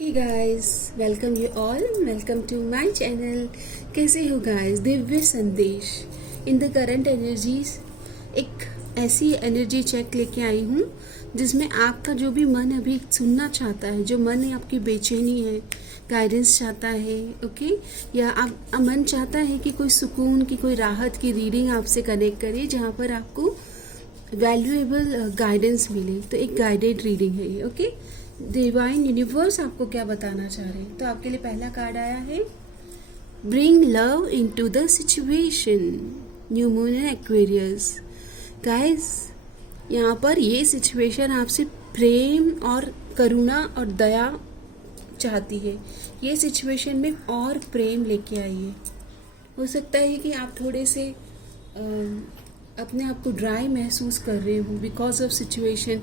Hey guys, welcome you all, welcome to my channel. कैसे हो guys? Divya संदेश in the current energies, एक ऐसी एनर्जी चेक लेके आई हूँ जिसमें आपका जो भी मन अभी सुनना चाहता है, जो मन है आपकी बेचैनी है, गाइडेंस चाहता है, ओके, या आप मन चाहता है कि कोई सुकून की, कोई राहत की रीडिंग आपसे कनेक्ट करे जहाँ पर आपको वैल्यूएबल गाइडेंस मिले, तो एक गाइडेड रीडिंग है ये, ओके। डिवाइन यूनिवर्स आपको क्या बताना चाह रहे हैं? तो आपके लिए पहला कार्ड आया है, bring love into the situation, new moon and Aquarius. Guys, यहाँ पर ये सिचुएशन आपसे प्रेम और करुणा और दया चाहती है। ये सिचुएशन में और प्रेम लेके आई है। हो सकता है कि आप थोड़े से अपने आप को ड्राई महसूस कर रहे हो बिकॉज ऑफ सिचुएशन,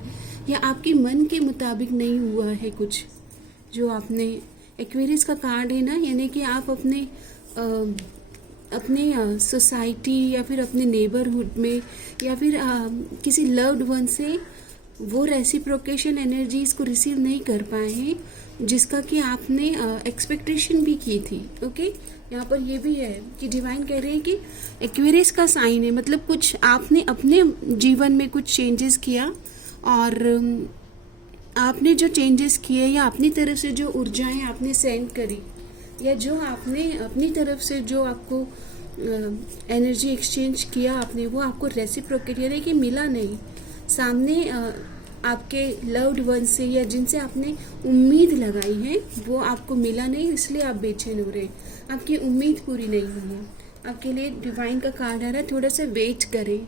या आपके मन के मुताबिक नहीं हुआ है कुछ जो आपने। एक्वेरियस का कार्ड है ना, यानी कि आप अपने सोसाइटी या फिर अपने नेबरहुड में या फिर किसी लव्ड वन से वो रेसिप्रोकेशन एनर्जीज को रिसीव नहीं कर पाए हैं जिसका कि आपने एक्सपेक्टेशन भी की थी, ओके। यहाँ पर ये भी है कि डिवाइन कह रहे हैं कि एक्वेरियस का साइन है, मतलब कुछ आपने अपने जीवन में कुछ चेंजेस किया, और आपने जो चेंजेस किए या अपनी तरफ से जो ऊर्जाएं आपने सेंड करी, या जो आपने अपनी तरफ से जो आपको एनर्जी एक्सचेंज किया आपने, वो आपको रेसिप्रोकेट यानी कि मिला नहीं। सामने आपके लव्ड वन से या जिनसे आपने उम्मीद लगाई है वो आपको मिला नहीं, इसलिए आप बेचैन हो रहे हैं, आपकी उम्मीद पूरी नहीं हुई है। आपके लिए डिवाइन का कार्ड आ रहा है, थोड़ा सा वेट करें,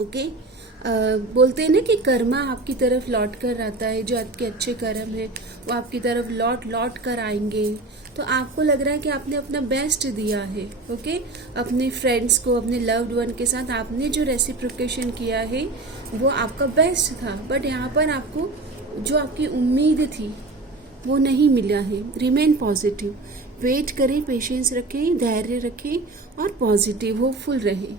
ओके। बोलते हैं ना कि कर्मा आपकी तरफ लौट कर आता है, जो आपके अच्छे कर्म है वो आपकी तरफ लौट कर आएंगे। तो आपको लग रहा है कि आपने अपना बेस्ट दिया है, ओके। अपने फ्रेंड्स को, अपने लव्ड वन के साथ आपने जो रेसिप्रोकेशन किया है वो आपका बेस्ट था, बट यहाँ पर आपको जो आपकी उम्मीद थी वो नहीं मिला है। रिमेन पॉजिटिव, वेट करें, पेशेंस रखें, धैर्य रखें और पॉजिटिव होपफुल रहें।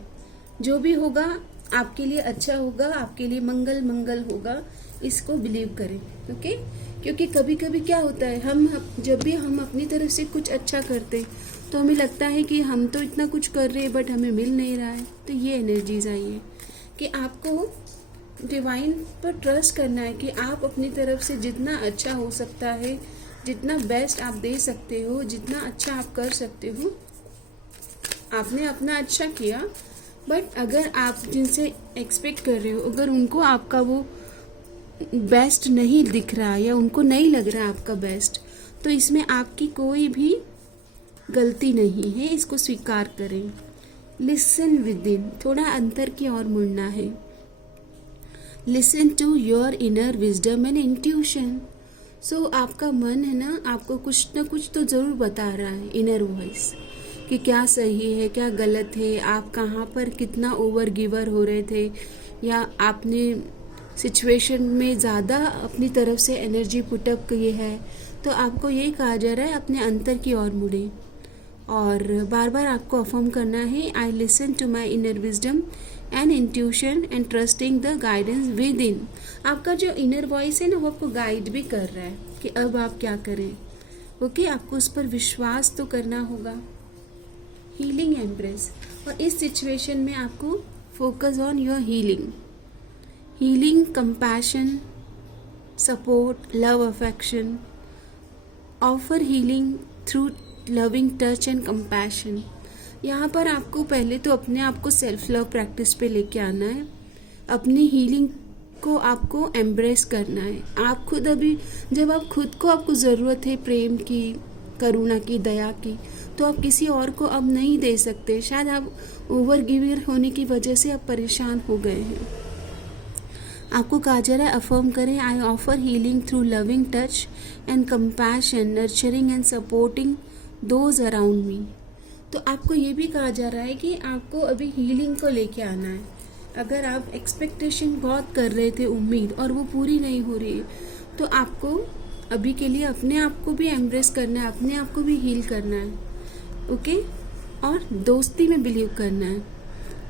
जो भी होगा आपके लिए अच्छा होगा, आपके लिए मंगल होगा, इसको बिलीव करें, ओके। क्योंकि कभी कभी क्या होता है, हम जब भी हम अपनी तरफ से कुछ अच्छा करते तो हमें लगता है कि हम तो इतना कुछ कर रहे हैं बट हमें मिल नहीं रहा है। तो ये एनर्जीज आई है कि आपको डिवाइन पर ट्रस्ट करना है कि आप अपनी तरफ से जितना अच्छा हो सकता है, जितना बेस्ट आप दे सकते हो, जितना अच्छा आप कर सकते हो, आपने अपना अच्छा किया। बट अगर आप जिनसे एक्सपेक्ट कर रहे हो, अगर उनको आपका वो बेस्ट नहीं दिख रहा या उनको नहीं लग रहा आपका बेस्ट, तो इसमें आपकी कोई भी गलती नहीं है, इसको स्वीकार करें। लिसन विद इन, थोड़ा अंतर की ओर मुड़ना है। Listen to your inner wisdom and intuition. So आपका मन है ना, आपको कुछ ना कुछ तो ज़रूर बता रहा है, इनर वॉइस, कि क्या सही है क्या गलत है, आप कहाँ पर कितना ओवर गिवर हो रहे थे, या आपने सिचुएशन में ज़्यादा अपनी तरफ से एनर्जी पुटअप की है। तो आपको यही कहा जा रहा है, अपने अंतर की ओर मुड़े और बार बार आपको अफर्म करना है, I listen to my inner wisdom and intuition and trusting the guidance within. आपका जो इनर वॉइस है ना, वो आपको गाइड भी कर रहा है कि अब आप क्या करें, ओके। आपको उस पर विश्वास तो करना होगा। हीलिंग एम्ब्रेस, और इस सिचुएशन में आपको focus on your healing, compassion, support, love, affection. Offer healing through loving touch and compassion. यहाँ पर आपको पहले तो अपने आप को सेल्फ लव प्रैक्टिस पे लेके आना है, अपनी हीलिंग को आपको एम्ब्रेस करना है। आप खुद अभी, जब आप खुद को, आपको ज़रूरत है प्रेम की, करुणा की, दया की, तो आप किसी और को अब नहीं दे सकते। शायद आप ओवर गिवर होने की वजह से आप परेशान हो गए हैं। आपको कहा जा रहा है, अफर्म करें, I offer healing through loving touch and compassion, nurturing and supporting those around me. तो आपको ये भी कहा जा रहा है कि आपको अभी हीलिंग को लेके आना है। अगर आप एक्सपेक्टेशन बहुत कर रहे थे, उम्मीद, और वो पूरी नहीं हो रही है, तो आपको अभी के लिए अपने आप को भी एम्ब्रेस करना है, अपने आप को भी हील करना है, ओके। और दोस्ती में बिलीव करना है।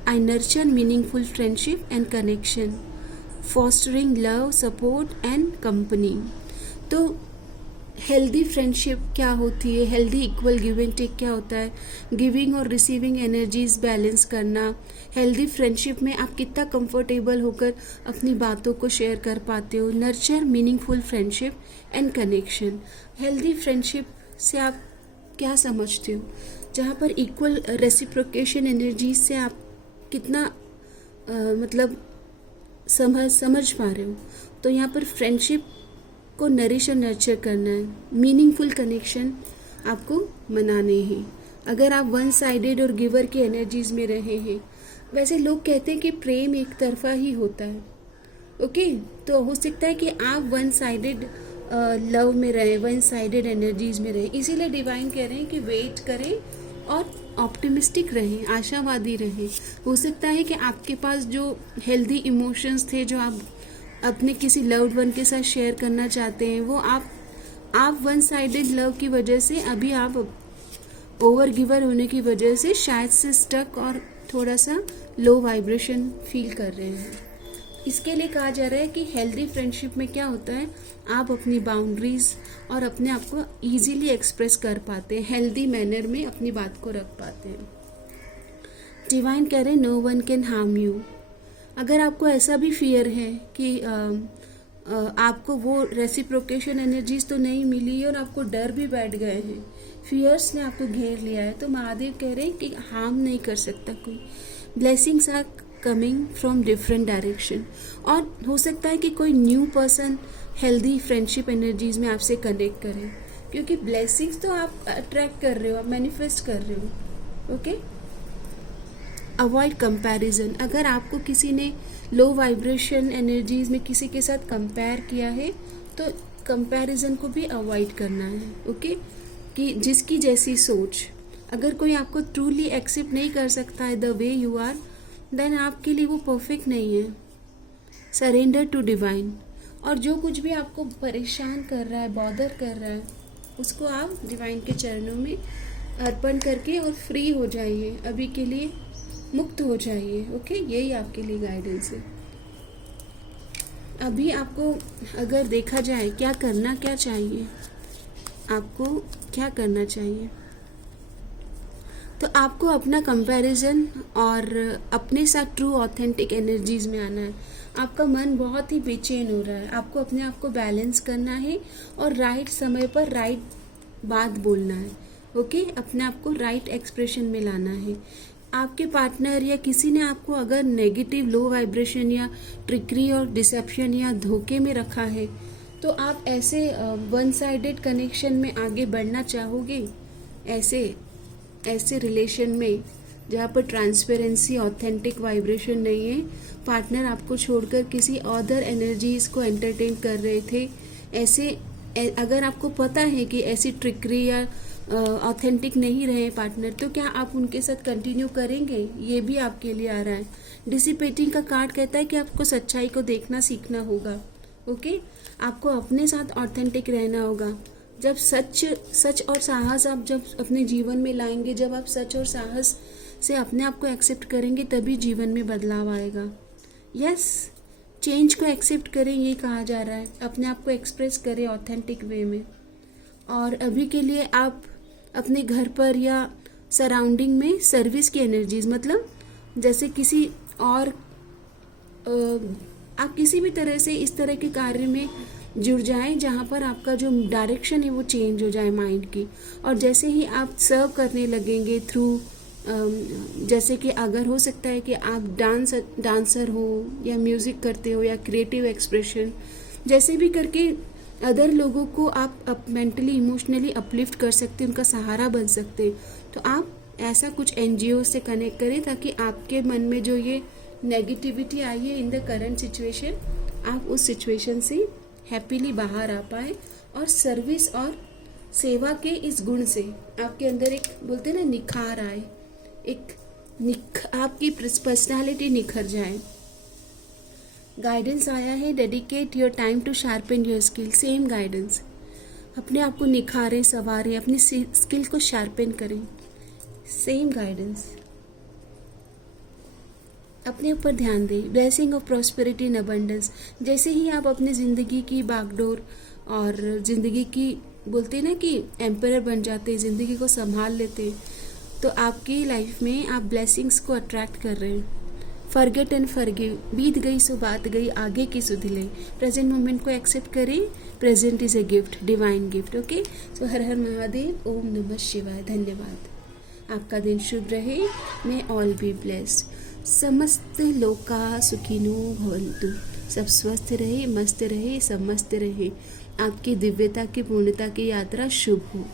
I nurture meaningful friendship and connection, fostering love, support and company. तो हेल्दी फ्रेंडशिप क्या होती है, healthy equal give and take क्या होता है, गिविंग और रिसीविंग एनर्जीज बैलेंस करना, हेल्दी फ्रेंडशिप में आप कितना कंफर्टेबल होकर अपनी बातों को शेयर कर पाते हो, nurture meaningful friendship and connection. Healthy friendship से आप क्या समझते हो, जहाँ पर इक्वल रेसिप्रोकेशन एनर्जीज से आप कितना मतलब समझ पा रहे हो। तो यहाँ पर फ्रेंडशिप को नरिश और नर्चर करना है, मीनिंगफुल कनेक्शन आपको मनाने हैं। अगर आप वन साइडेड और गिवर की एनर्जीज में रहे हैं, वैसे लोग कहते हैं कि प्रेम एक तरफा ही होता है, ओके। तो हो सकता है कि आप वन साइडेड लव में रहें, वन साइडेड एनर्जीज में रहें, इसीलिए डिवाइन कह रहे हैं कि वेट करें और ऑप्टिमिस्टिक रहें, आशावादी रहें। हो सकता है कि आपके पास जो हेल्दी इमोशंस थे, जो आप अपने किसी लव्ड वन के साथ शेयर करना चाहते हैं, वो आप वन साइडेड लव की वजह से, अभी आप ओवर गिवर होने की वजह से शायद से स्टक और थोड़ा सा लो वाइब्रेशन फील कर रहे हैं। इसके लिए कहा जा रहा है कि हेल्दी फ्रेंडशिप में क्या होता है, आप अपनी बाउंड्रीज और अपने आप को ईजिली एक्सप्रेस कर पाते हैं, हेल्दी मैनर में अपनी बात को रख पाते हैं। डिवाइन कह रहे हैं no one can harm you. अगर आपको ऐसा भी फियर है कि आपको वो रेसिप्रोकेशन एनर्जीज तो नहीं मिली और आपको डर भी बैठ गए हैं, फियर्स ने आपको घेर लिया है, तो महादेव कह रहे हैं कि हार्म नहीं कर सकता कोई। Blessings are coming from different direction. और हो सकता है कि कोई new person healthy friendship energies में आपसे कनेक्ट करें, क्योंकि ब्लेसिंग्स तो आप अट्रैक्ट कर रहे हो, आप मैनिफेस्ट कर रहे हो, ओके। Avoid comparison. अगर आपको किसी ने लो वाइब्रेशन एनर्जीज में किसी के साथ कंपेयर किया है, तो कंपैरिजन को भी अवॉइड करना है, ओके। कि जिसकी जैसी सोच, अगर कोई आपको ट्रूली एक्सेप्ट नहीं कर सकता है the way you are, then आपके लिए वो परफेक्ट नहीं है। Surrender to divine. और जो कुछ भी आपको परेशान कर रहा है, बॉदर कर रहा है, उसको आप डिवाइन के चरणों में अर्पण करके और फ्री हो जाइए, अभी के लिए मुक्त हो जाइए, ओके। यही आपके लिए गाइडेंस है। अभी आपको अगर देखा जाए क्या करना क्या चाहिए, आपको क्या करना चाहिए, तो आपको अपना कंपैरिजन और अपने साथ ट्रू ऑथेंटिक एनर्जीज में आना है। आपका मन बहुत ही बेचैन हो रहा है, आपको अपने आप को बैलेंस करना है और राइट समय पर राइट बात बोलना है, ओके। अपने आप को राइट एक्सप्रेशन में लाना है। आपके पार्टनर या किसी ने आपको अगर नेगेटिव लो वाइब्रेशन या ट्रिकरी और डिसेप्शन या धोखे में रखा है, तो आप ऐसे वन साइडेड कनेक्शन में आगे बढ़ना चाहोगे? ऐसे रिलेशन में जहाँ पर ट्रांसपेरेंसी, ऑथेंटिक वाइब्रेशन नहीं है, पार्टनर आपको छोड़कर किसी अदर एनर्जीज को एंटरटेन कर रहे थे, ऐसे अगर आपको पता है कि ऐसी ट्रिकरी या ऑथेंटिक नहीं रहे पार्टनर, तो क्या आप उनके साथ कंटिन्यू करेंगे? ये भी आपके लिए आ रहा है। डिसिपेटिंग का कार्ड कहता है कि आपको सच्चाई को देखना सीखना होगा, ओके। आपको अपने साथ ऑथेंटिक रहना होगा। जब सच और साहस आप जब अपने जीवन में लाएंगे, जब आप सच और साहस से अपने आप को एक्सेप्ट करेंगे, तभी जीवन में बदलाव आएगा। यस, चेंज को एक्सेप्ट करें, ये कहा जा रहा है। अपने आप को एक्सप्रेस करें ऑथेंटिक वे में। और अभी के लिए आप अपने घर पर या सराउंडिंग में सर्विस की एनर्जीज, मतलब जैसे किसी और आप किसी भी तरह से इस तरह के कार्य में जुड़ जाएं जहाँ पर आपका जो डायरेक्शन है वो चेंज हो जाए माइंड की। और जैसे ही आप सर्व करने लगेंगे थ्रू, जैसे कि अगर हो सकता है कि आप डांसर हो या म्यूज़िक करते हो या क्रिएटिव एक्सप्रेशन, जैसे भी करके अदर लोगों को आप मेंटली इमोशनली अपलिफ्ट कर सकते हैं, उनका सहारा बन सकते हैं। तो आप ऐसा कुछ NGO से कनेक्ट करें ताकि आपके मन में जो ये नेगेटिविटी आई है इन द करंट सिचुएशन, आप उस सिचुएशन से हैप्पीली बाहर आ पाए और सर्विस और सेवा के इस गुण से आपके अंदर एक बोलते हैं ना निखार आए, आपकी पर्सनालिटी निखर जाए। गाइडेंस आया है dedicate your time to sharpen your skill. Same guidance, अपने आप को निखारें, संवारें, अपनी स्किल को शार्पन करें। सेम गाइडेंस, अपने ऊपर ध्यान दें। Blessing of prosperity and abundance. जैसे ही आप अपनी ज़िंदगी की बागडोर और ज़िंदगी की बोलते हैं ना कि एम्परर बन जाते, ज़िंदगी को संभाल लेते, तो आपकी लाइफ में आप ब्लेसिंग्स को अट्रैक्ट कर रहे हैं। फॉरगेट एंड फॉरगिव, बीत गई सो बात गई, आगे की सुध ले। प्रेजेंट मोमेंट को एक्सेप्ट करें, present is a gift, divine gift. Okay, so हर हर महादेव, ओम नमः शिवाय। धन्यवाद। आपका दिन शुभ रहे, मे ऑल बी ब्लेस्ड। समस्त लोका सुखिनो भवन्तु, सब स्वस्थ रहे, मस्त रहे, सब मस्त रहे। आपकी दिव्यता की पूर्णता की यात्रा शुभ हो।